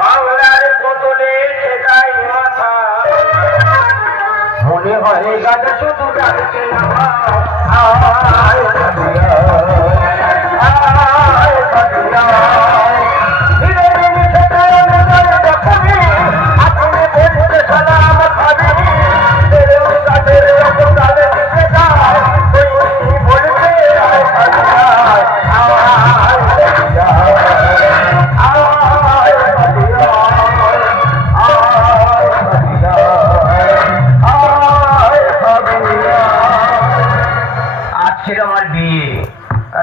বাংলার বদলে সেটাই মাথা মনে হয় গাছ শুধু ডাকছে আমার বিয়ে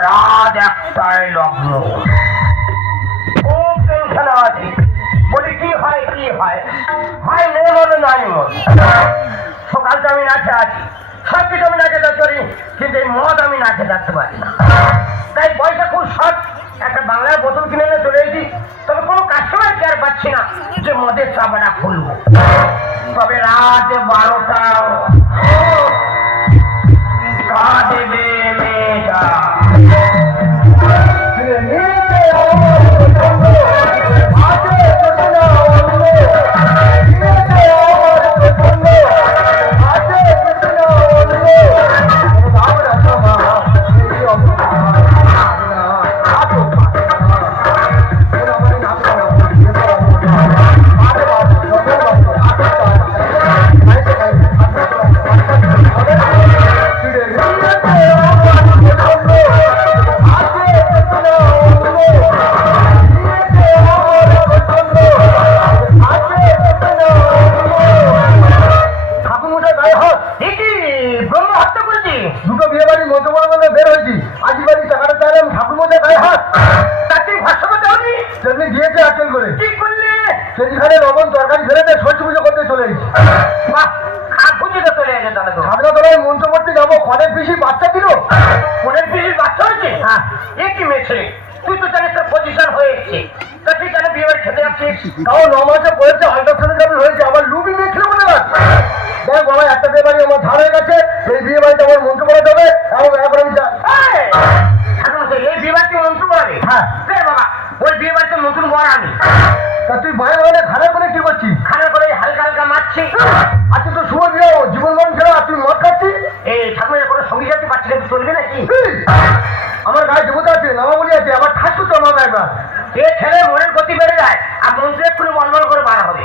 রাত 1টায় লগ্ন খুব টেনশন আছে বলি কি হয় হয় নেই নাই সকালটা আমি নাচে আছি সব কিছু আমি নাচে থাকতে পারি কিন্তু এই মদ আমি নাচে থাকতে পারি না তাই পয়সা খুব শর্ট একটা বাংলার বোতল কিনে এনে চলে এসেছি তবে কোনো কাস্টমার কেয়ার পাচ্ছি না যে মদের চাপাটা খুলবো তবে রাত 12টা কাঁদবে মেয়েটা তুই বাইরে হলে খারাপ করে কি করছিস খারাপ করে হালকা হালকা মারছি আজকে তো শুভ বিয়ে জীবন মন ছেড়া তুই মদ খাচ্ছিস এই ঠাকুরের কোনো সঙ্গী সাথী পাচ্ছি না চলবে নাকি আমার গায়ে দেবতা আছে নামাবলি আছে আবার ঠাকুর তো আমার একবার এ ছেলে মনের গতি বেড়ে যায় আর মন্ত্রে একটু বলবল করে বার হবে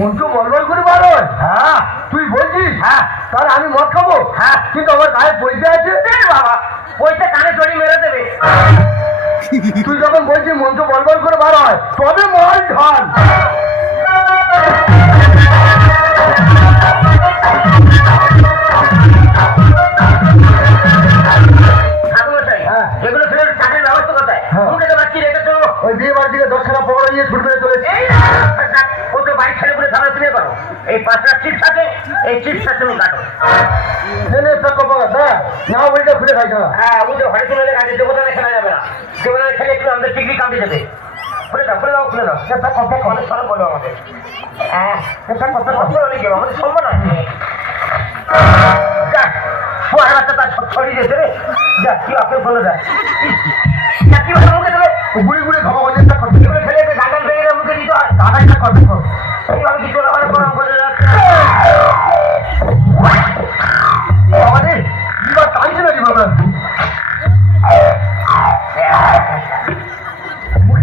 মন্ত্র বলবল করে বার হয় হ্যাঁ তুই বলছিস হ্যাঁ তাহলে আমি মদ খাবো হ্যাঁ কিন্তু আমার গায়ে পয়সা আছে বাবা পয়সা কানে চড়ি মেরে দেবে তুই যখন বলছিস মন্ত্র বলবল করে বার হয় তবে মল ঢাল এগুলো ফেলে চাকরির ব্যবস্থা কোথায় বাচ্চি রেখেছো ওই বিয়ে বাড়ি থেকে 10খানা পকড়া নিয়ে ছুট করে চলেছে ও তো বাড়ি ছেড়ে করে ধারা তুলে করো এই 5টা চিপস আছে এই চিপসটা তুমি কাটো না বইটা খুলে খাইছো হ্যাঁ ওটা ঘরে তুলে কাটে দেবতানে খেলা যাবে না দেবতানে খেলে একটু আমাদের ডিগ্রি কামড়ে দেবে খুলে দাও সেটা কথা অনেক সরব বলো আমাদের হ্যাঁ সেটা কথা বলে গেল আমাদের সম্মান আছে বাচ্চা তার ছড়িয়ে যেতে রে যা কি আপনি বলে যায় কি মুখে দেবে গুড়ি গুড়ি খাবো অনেকটা করতে ফেলে গাঁডাল ভেঙে মুখে দিতে হয় গাঁডালটা করবে এইভাবে কিছু আমার কোনো বলে যাচ্ছে আমাদের বিবাহ টানছে নাকি বাবা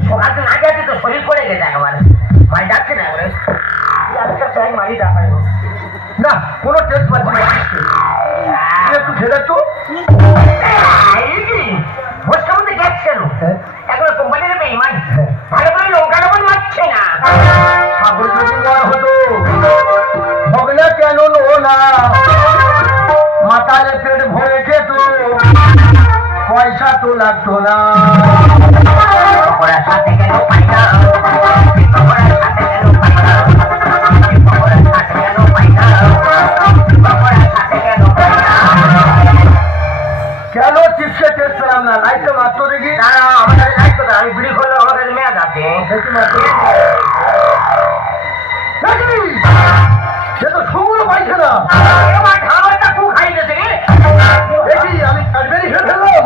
সকাল তো না যাচ্ছে তো শরীর পড়ে গেছে একেবারে মাই যাচ্ছে না একটা মারি দেখা না কোনো টেস্ট পাচ্ছি না একটু ছেড়ে তো বসে মধ্যে গ্যাস কেন এখন কোম্পানির বেইমান ভালো করে লঙ্কা লবণ মারছে না সাগর যদি মর হতো হবে না কেন নো না মাথায় পেট ভরে খেত পয়সা তো লাগতো না সাথে কেন পাই না কেন চিপসে টেস্ট পেলাম না লাইটটা মাত্র দেখি না আমার কাছে লাইট কথা আমি বিড়ি করলে আমার কাছে মেয়াদ আছে সে তো শুকনো পাইছে না আমার ঢাবারটা খুব খাই গেছে রে দেখি আমি ক্যাডবেরি খেয়ে ফেললাম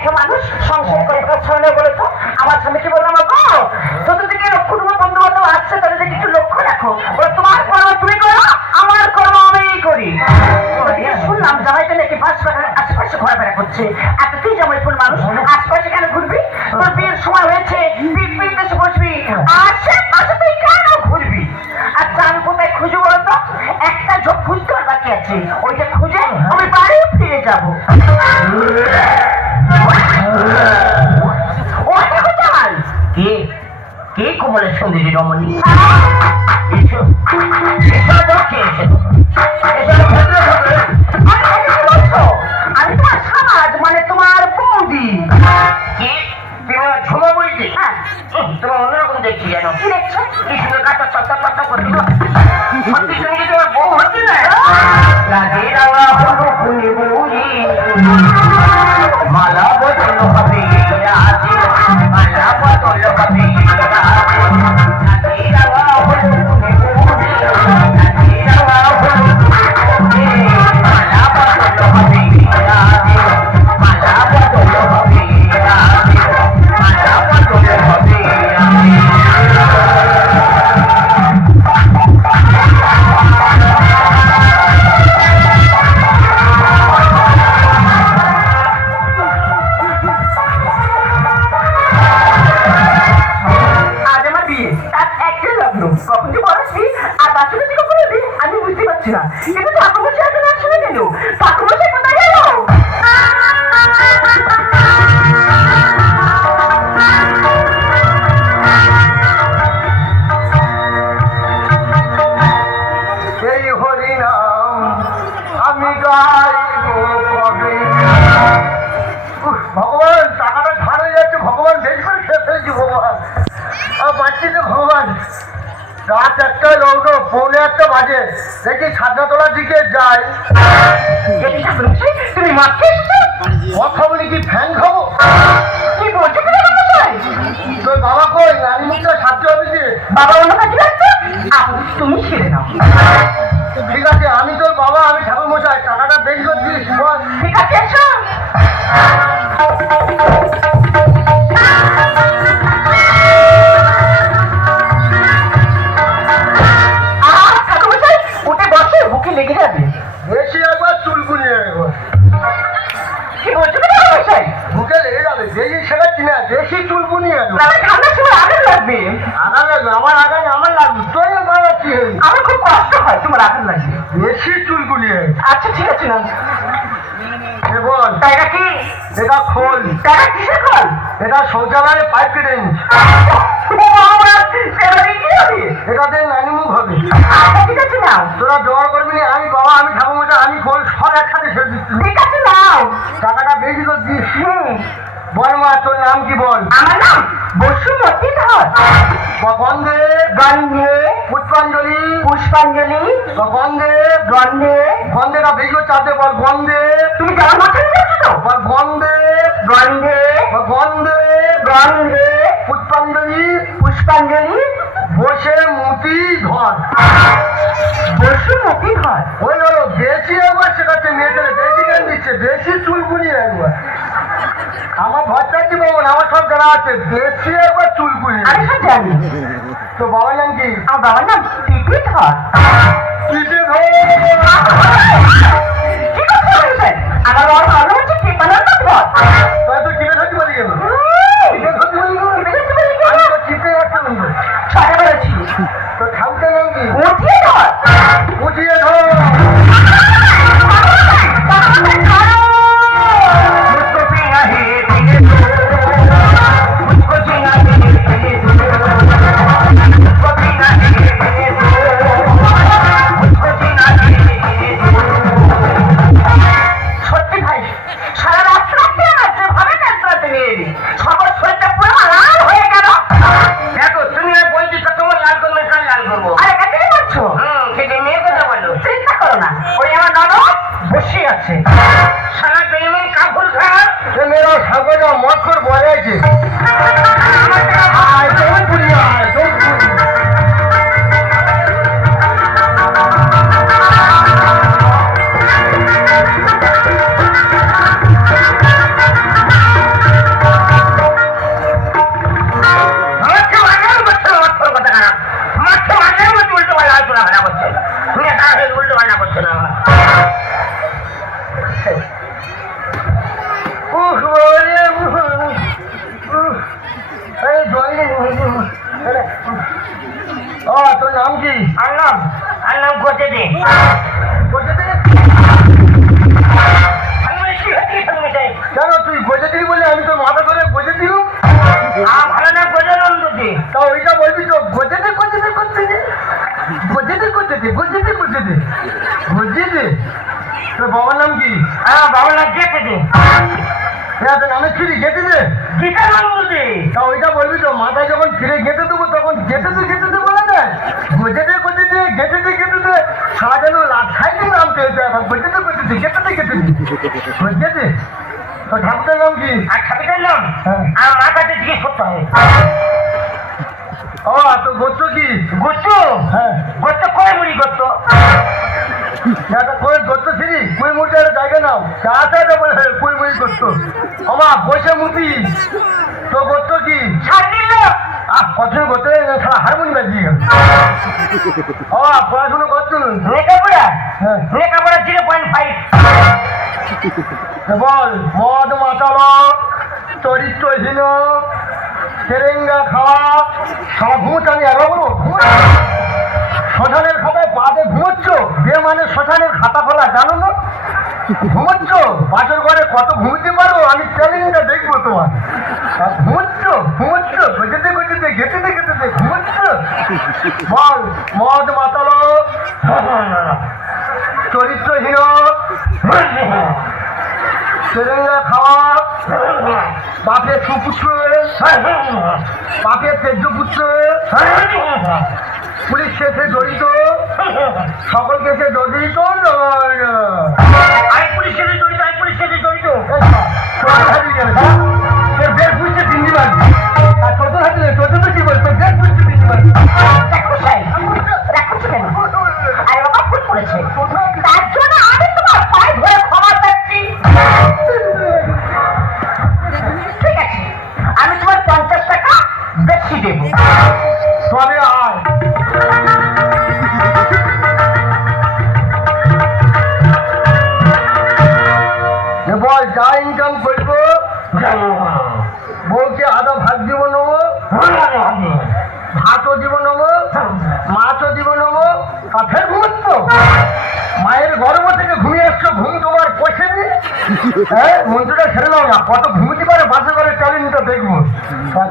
একটা মানুষ সংসার করে ছাড়লে বলে তো আমার স্বামী কি বললাম তোদের দিকে কুটুম্ব বন্ধু বান্ধব আসছে তাদের দিকে একটু লক্ষ্য রাখো বলে তোমার কর্ম তুমি করো আমার কর্ম আমি করি। শুনলাম জামাইটা নাকি আশেপাশে ঘোরাফেরা করছে। এত তুই জামাইপুর মানুষ আশেপাশে কেন ঘুরবি? তোর বিয়ের সময় হয়েছে বিয়ে দেশে বসবি আশেপাশে তুই কেন ঘুরবি? আচ্ছা আমি কোথায় খুঁজে বলতো? একটা ঝোঁক খুঁজতে আর বাকি আছে, ওইটা খুঁজে আমি বাড়ি ফিরে যাবো। কে কে কোমলের সুন্দরী রমণী? আমি তোমার সমাজ মানে তোমার বৌদি। কি তুমি আমার ঝুমা বলছি? হ্যাঁ তোমার অন্যরকম দেখছি যেন। কি দেখছো? কি সুন্দর কাটা চক্কা পাতা করছিল সত্যি সঙ্গে তোমার বউ হচ্ছে না? লাগে রাঙা হলো ফুলে বুড়ি মালা বদল হবে রাজি মালা বদল হবে কিন্তু ঠাকুরমশাই এখন আসলে কেন? ঠাকুরমশাই কোথায় গেল? এই হরিনাম আমি গাইব কবে। ভগবান টাকাটা ধার হয়ে যাচ্ছে, ভগবান বেশ করে খেয়ে ফেলেছি ভগবান। আর বাচ্চি তো ভগবান রাত 1টা লগ্ন 1:45 বাজে দেখি ছাদনাতলার দিকে যাই। তুমি মাকে কথা বলি কি ফ্যান খাবো? কি বলছো তোর বাবা কই? নানি মুখটা সাথে অফিসে। বাবা অন্য কাছে যাচ্ছে, তুমি ছেড়ে নাও। ঠিক আছে আমি তোর বাবা, আমি ঠাকুর মশাই, টাকাটা বেশি করে দিস। ঠিক আছে এসো। উঠে বসে বুকে লেগে যাবে। বেশি একবার চুলকুনি একবার। কি বলছো মশাই? বুকে লেগে যাবে, বেশি শেখাচ্ছি না, বেশি চুলকুনি ঠান্ডার সময় আগুন লাগবে। আগান লাগবে আমার, আগান আমার লাগবে, তোর মারাচ্ছি। আমার খুব কষ্ট হয় তোমার আগুন লাগবে। বেশি চুলকুনি। আচ্ছা ঠিক আছে না বল টাকা কি? এটা খোল। টাকা কিসের খোল? এটা শৌচালয়ে পাইপ ফিটিং। এটাতে নানিমুখ হবে। ঠিক আছে নাও। তোরা জোগাড় করবি না, আমি বাবা, আমি ঠাকুর মশাই, আমি খোল সব একসাথে ছেড়ে দিচ্ছি। ঠিক আছে নাও। টাকাটা বেশি করে দিস। বল মা তোর নাম কি বল? আমার নাম বসুমতী ধর। গন্ধে গন্ধে পুষ্পাঞ্জলি পুষ্পাঞ্জলি গন্ধে গন্ধে গন্ধেটা বেশি করে চাপতে বল। গন্ধে তুমি যাওয়ার মতন যাচ্ছ তো? বল গন্ধে গন্ধে গন্ধে গন্ধে পুষ্পাঞ্জলি পুষ্পাঞ্জলি বসে মুতি ধর। বসুমতী ধর। ওই হলো বেশি একবার শেখাচ্ছে মেয়েদের, বেশি জ্ঞান দিচ্ছে, বেশি চুলকুনি একবার। আমার ঘরটা কি বলবো, আমার সব জানা আছে, বেশি একবার চুলকুনি। আমি সব জানি। তো বাবার নাম কি? আমার বাবার নাম টিপি ধর। টিপি ধর। কি কথা বলছেন? আমার বাবার নাম হচ্ছে টিপানোর ধর। তুই তো টিপে ধরতে বলি কেন? টিপে ধরতে বলি কেন? আমি তো টিপে রাখতে বলবো। ছড়া বলেছি। তো ঠাকুরের নাম কি? উঠিয়ে ধর। উঠিয়ে ধর। মেয়েরা সাগরে মৎস্যর বলে আছে। দে গজে দে ঠাকুমাই কি হচ্ছে ঠাকুমাই কেন তুই গজে দিবি বলে আমি তোর মাথা ধরে গজে দিলুম? ভালো না গজানন্দ দে তা ওইটা বলবি তো গজে দে গজে দে করতে দে গজে দে গজে দে গজে দে গজে দে গজে দে। তোর বাবার নাম কি? বাবা না যেতে দে হ্যাঁ তোর নামে ছিড়ি গেতে দে। গীতানন্দ দে তা ওইটা বলবি তো মাথায় যখন ফিরে গেতে দেবো তখন গেতে দে বলে দেয়। গজে দে গেতে দে সারা যেন সাইকেল নামতে হয়েছে এখন গজে দে গেতে দে গজে দে। তোর ঠাকুরের নাম কি? আর ঠাকুরের নাম হ্যাঁ। আর মা কাছে জিজ্ঞেস করতে হবে ও তোর গোত্র কি? গোত্র হ্যাঁ গোত্র করে মুড়ি গোত্র একটা কই গোত্র ছিড়ি কুই মুড়ি একটা জায়গা নাও চাটা বলে কুই মুড়ি গোত্র আমার বসে মুতি। তোর গোত্র কি? ছাড় দিল কত গোত্র সারা হারমোনি বাজিয়ে গেল। ও পড়াশুনো করছো? লেখাপড়া হ্যাঁ লেখাপড়া 0.5 বল মদ মাতালো চরিত্রহীন সেরেঙ্গা খাওয়া সারা ঘুমোচ্ছ আমি এবার বলবো শ্মশানের খাতায় পাতে ঘুমোচ্ছ বে মানে শ্মশানের খাতা খোলা জানো না? ঘুমোচ্ছ বাসর ঘরে কত ঘুমোতে পারো আমি চ্যালেঞ্জটা দেখবো তোমার। আর ঘুমোচ্ছ গেতে দে ঘুমোচ্ছ। বল মদ মাতালো চরিত্রহীন সেরেঙ্গা খাওয়া বাপের সুপুত্র বাপের তেজ পুত্র পুলিশ কেসে জড়িত সকল কেসে জড়িত নয়। আমি পুলিশ সাথে জড়িত আমি পুলিশ সাথে জড়িত তোর বেশ বুঝতে তিনটি মারবি আর তোর হাতে তোর তো কি বলতো বেশ বুঝতে তিনটি মারবি। দেখো সাহেব দেখো কেন আরে বাবা ভুল করেছে তার জন্য আমি তোমার পায়ে ধরে ক্ষমা চাচ্ছি ঠিক আছে আমি তোমার 50 টাকা বেশি দেবো তবে আয় বল যা ইনকাম করবো বউকে আদা ভাত দিব নেবো ভাতও দিব নেবো মাছও দিব নেবো আর ফের ঘুমোচ্ছ মায়ের গর্ভ থেকে ঘুমিয়ে এসছো ঘুম তোমার পোষেনি। হ্যাঁ মন্ত্রটা ছেড়ে দাও না কত ঘুমোতে পারে বাসে করে চ্যালেঞ্জটা দেখবো।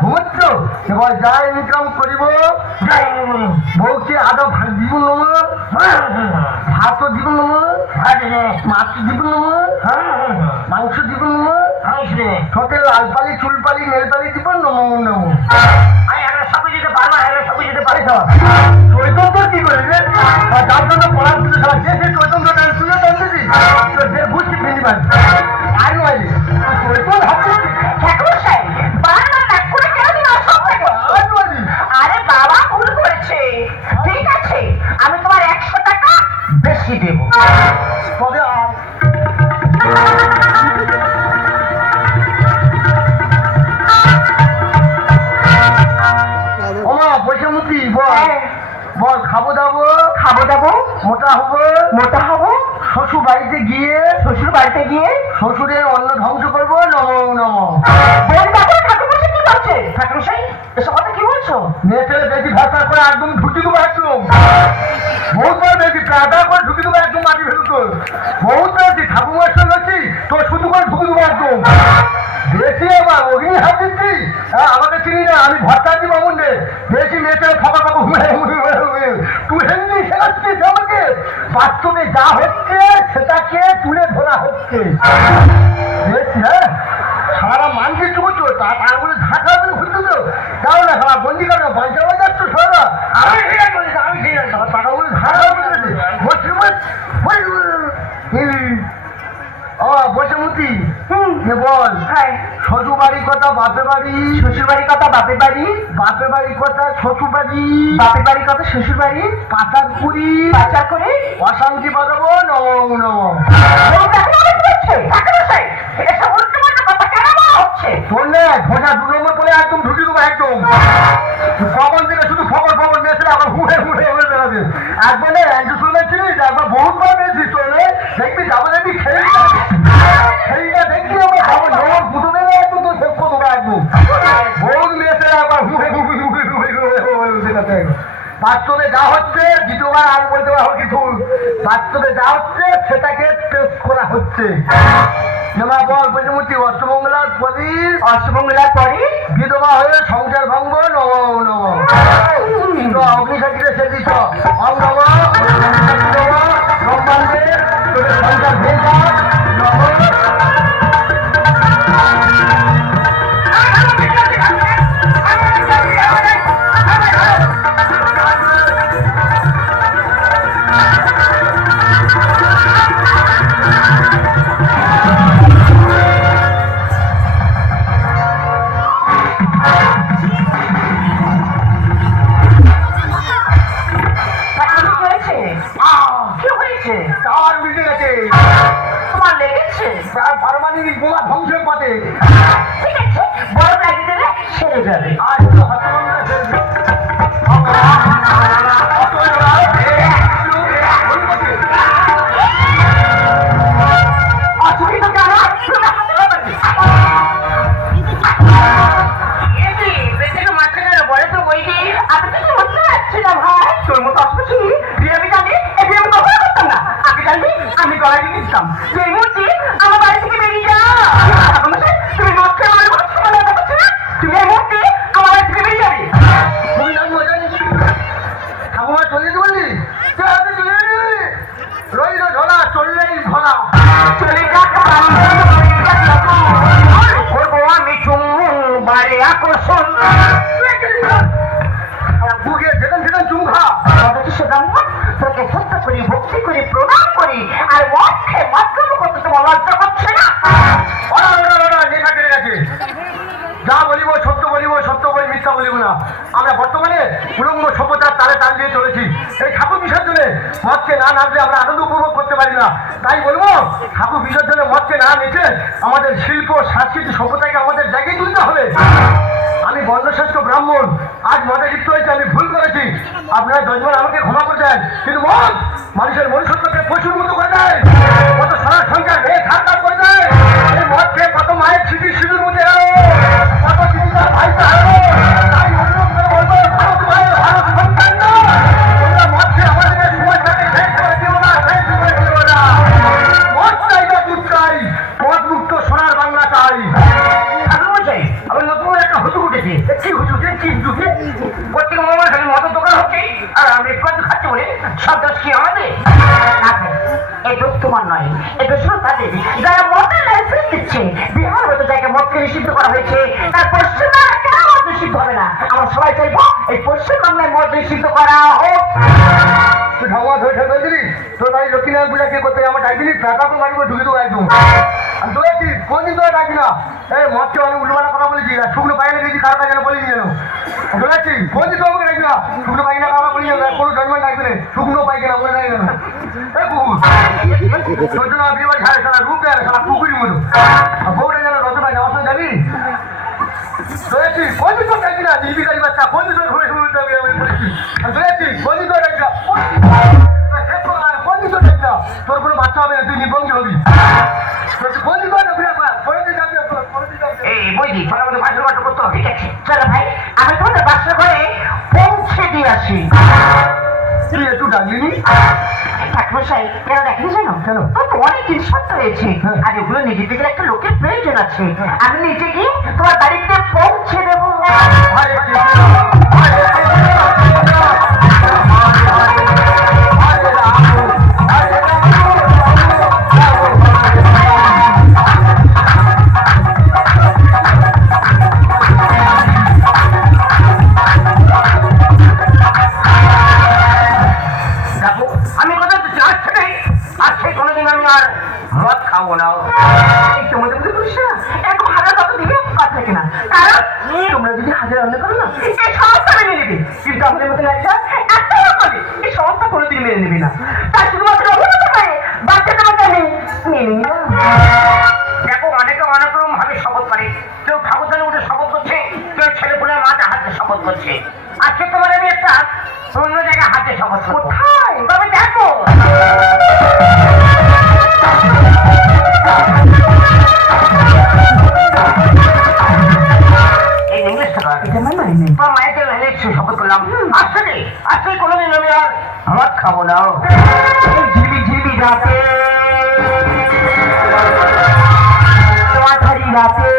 ঘুমোচ্ছ এবার যা ইনকাম করিব বউকে আদা ভাত দিব নেবো ভাতও দিব নেবো মাছ দিব নেবো মাংস দিব নেবো ঠোঁটে লাল পালি চুল পালি নেল পালি দিব নমো নমো। আমি এখন সব দিতে পারবো সব দিতে পারি চৈতন্য কি করে রে যার জন্য পড়ার দিতে সারা যে চৈতন্যটা তুইও টানতেছি বুঝছি ফিনি পারি আর নয় রে চৈতন্য ভাবছিস ঠাকুর সাহেব বারবার নাক করে কেন তুমি অসভ্য করছো? আর নয় রে আরে বাবা ভুল করেছে ঠিক আছে আমি তোমার 100 টাকা বেশি দেবো তবে আর ওমা বসে মুতি বল বল খাবো দাবো মোটা হবো শ্বশুর বাড়িতে গিয়ে শ্বশুরের অন্ন ধ্বংস করবো নমো নমো। ঠাকুর সাহেব এসব কথা কি বলছো মেয়ে ছেলে বেশি ভাষা করে একদম ঢুকি দেবো একদম বহুতবার বেশি প্রায় করে ঢুকি দেবো একদম মাটি ফেলু তোর বহুত বেশি ঠাকুমার সঙ্গে আছি তোর শুধু করে ঢুকি দেবো একদম বেশি আবার অগ্নি হাত দিচ্ছি হ্যাঁ আমাকে চিনি না আমি ভর্তা দিব মুন্ডে বেশি মেয়ে ছেলে ফাঁকা তুই হেননি শেখাচ্ছিস আমাকে বাস্তবে যা হচ্ছে সেটাকে তুলে ধরা হচ্ছে বেশি হ্যাঁ সারা মানকে চুবছো তারপরে ঢাকা বলে ঘুরতে তো যাও না সারা বন্দি কারণ বাঞ্চা হয়ে যাচ্ছ সারা আমি ঠিক আছে টাকা বলে ঢাকা বসে মুতি বল শ্বশুর বাড়ির কথা বাপের বাড়ি শ্বশুর বাড়ির কথা বাপের বাড়ি বাপের বাড়ির কথা শ্বশুর বাড়ি বাপের বাড়ির কথা শ্বশুর বাড়ি পাচার পুরি পাচার করে অশান্তি বাজাবো নম নম তোর নে ঘোষা 2 নম্বর বলে একদম ঢুকি দেবো একদম খবর থেকে শুধু খবর নিয়েছিল আবার হুড়ে বেড়াবে একবার একটু শুনতে ছিলিস একবার বহুতবার পেয়েছিস চলে দেখবি যাবো দেখবি সেইটা দেখবি আমার খবর খবর ফুটো দেবে একদম তো শেষ করবো একদম বহুত মেয়েছে একবার হুড়ে বাস্তবে যা হচ্ছে দ্বিতীয়বার আর বলতে পারবো কিছু। বাস্তবে যা হচ্ছে সেটাকে টেস্ট করা হচ্ছে। নেমা বল প্রতিমূর্তি অষ্টমঙ্গলার পরই বিধবা হয়ে সংসার ভঙ্গ নম নম অগ্নিশাখীরে সে দিত অং নম ব্রহ্মাণ্ডে তোদের সংসার ভেঙে নম। তার মিটে গেছে, তোমার লেগেছে? পারমাণবিক বোমা ধ্বংসের পথে। ঠিক আছে, বড় লাগিয়ে দিলে সেরে যাবে। আজ তো হতমঙ্গলা ফেলবে। অসুবিধা কেন? বলে তো বই দিই, আমি কিছু বলতে পারছি না ভাই। তোর মতো অসুবিধা বিরামি জানি, এই বিরামি কখনো করতাম না। আগে জানবি আমি গলায় দিয়ে দিতাম, এই মুহূর্তে আমার বাড়ি থেকে বেরিয়ে যা। তুমি মদ খেয়ে আমার মতো সময় করছো না, তুমি এই মুহূর্তে আমার বাড়ি থেকে বেরিয়ে যাবে। ঠাকুমা চলে যেতে বললি রইল ঝোলা, চললেই ভোলা। চলে যাক করবো আমি চুমুন বাড়ি আকর্ষণ। বুকে সেখান সেখান চুমখা তোকে সত্য করি, ভক্তি করি, প্রণাম করি, আর মধ্যে মাধ্যম করতে তোমার লজ্জা করছে না? লেখা কেটে গেছে। যা বলিব সত্য বলিব, সত্য বলি মিথ্যা বলিব না। আমরা বর্তমানে উলঙ্গ সভ্যতার তালে তাল দিয়ে চলেছি। এই ঠাকুর বিসর্জনে মদকে না নাচলে আমরা আনন্দ উপভোগ করতে পারি না। তাই বলবো ঠাকুর বিসর্জনে মদকে না নেচে আমাদের শিল্প সংস্কৃতি সভ্যতাকে আমাদের জায়গায় তুলতে হবে। আমি বর্ণশ্রেষ্ঠ ব্রাহ্মণ, আজ মদে লিপ্ত হয়েছে, আমি ভুল করেছি। আপনারা যজমান আমাকে ক্ষমা করে দেন। কিন্তু মদ মানুষের মনুষ্যত্বকে প্রচুর মতো করে দেয়, কত সারা সংখ্যার মেয়ে থাকার করে দেয়। এই মদ খেয়ে কত মায়ের স্মৃতি সিঁদুর মধ্যে এলো, কত জীবিকার ভাইটা এলো। তাই অনুরোধ করে বলবো, ভারত মায়ের ভারত সন্তান না, তোমরা মদ খেয়ে আমাদের সময়টাকে শেষ করে দিও না, শেষ করে দিও না। মদ চাই না, দুধ চাই, মদ মুক্ত সোনার বাংলা চাই। আমি নতুন একটা হুজুর উঠেছি। কি হুজুর? কি হুজুর? প্রত্যেক মঙ্গলবার খালি মদের দোকান হচ্ছে, আর আমি একটু খাচ্ছি বলে সব দোষ কি আমাদের? এই দোষ তোমার নয়, এই দোষ হলো তাদের যারা মদের লাইসেন্স দিচ্ছে। বিহার মতো জায়গায় মদকে নিষিদ্ধ করা হয়েছে, তার পশ্চিমবাংলা কেন মদ নিষিদ্ধ হবে না? আমরা সবাই চাইবো এই পশ্চিমবাংলায় মদ নিষিদ্ধ করা হোক। তুই ঠাকুমা ধরে ঠেকে দিলি, তোর বাড়ি লক্ষ্মীনারায়ণ পূজা কে করতে আমার ডাকবিনি, প্যাকাকে মারিব ঢুকে দেবো একদম। আমি ধরেছি কোন দিন তোরা ডাকি না। এই মদকে অনেক উল্টোপাল্টা কথা বলেছি, আর শুকনো পায়না গেছি কার কাছে বলিনি যেন। ধরেছি কোন দিন তোমাকে ডাকি না, শুকনো পায়না কারা বলি যেন, কোনো জন্মের ডাকবে না, শুকনো পায়খানা বলে ডাকি যেন। এই কুকুর তোর জন্য বিয়ে বাড়ি ছাড়ে সারা রূপ দেয় সারা কুকুরের মতো। আর বউটা যেন রত পায় আমার সঙ্গে যাবি। ধরেছি কোন দিন তোর ডাকি না, নির্বিকারী বাচ্চা কোন দিন তোর ঘুরে ঘুরে যাবি আমি বলেছি। ধরেছি কোন দিন তোর ডাকি না, কোন দিন তোর ডাকি না, তোর কোনো বাচ্চা হবে না, তুই নিবঙ্গি হবি। কোন দিন তোর ডাকি না, পরের দিন ডাকি না, পরের দিন ডাকি না। এই বইদি ফলে আমাদের বাসর বাসর করতে হবে। ঠিক আছে চলো ভাই, আমি তোমাদের বাসর ঘরে পৌঁছে দিয়ে আসি। তুই একটু ডাকলিনি? ঠাকুরমশাই কেন ডাকিনি জানো? কেন? তোর তো অনেক জিনিসপত্র হয়েছে, আর এগুলো নিজে থেকে একটা লোকের প্রয়োজন আছে। আমি নিজে গিয়ে তোমার বাড়িতে পৌঁছে দেবো। হরে কৃষ্ণ, হরে কৃষ্ণ, হরে রাম, হরে রাম, দেখো আমি কথা দিচ্ছি, আজ থেকে কোনোদিন আমি আর মদ খাবো না। এই তোমাদের মধ্যে করিস না, এরকম হাজার কত দিবে কথা কিনা, কারণ তোমরা যদি হাজার রান্না করো না এই সমস্যা মেনে নেবে, কিন্তু আমাদের মধ্যে একটা করে এই সমস্যা কোনোদিন মেনে নেবে না। তাই শুধুমাত্র হতে পারে বাচ্চাটা মধ্যে আমি মেনে নিই। দেখো অনেকে অনেক রকম ভাবে শপথ করে, কেউ ঠাকুরদানে উঠে শপথ করছে, কেউ ছেলে পুলে মাথা হাতে শপথ করছে। আজকে তোমার আমি একটা অন্য জায়গায় হাতে শপথ করবো। কোথায়? তবে দেখো এই ইংলিশটা তোমার মায়ের জন্য শপথ করলাম আজ থেকে কোনোদিন আমি আর মদ খাবো না। ঝিলবি ঝিলবি রাতে তোমার রাতে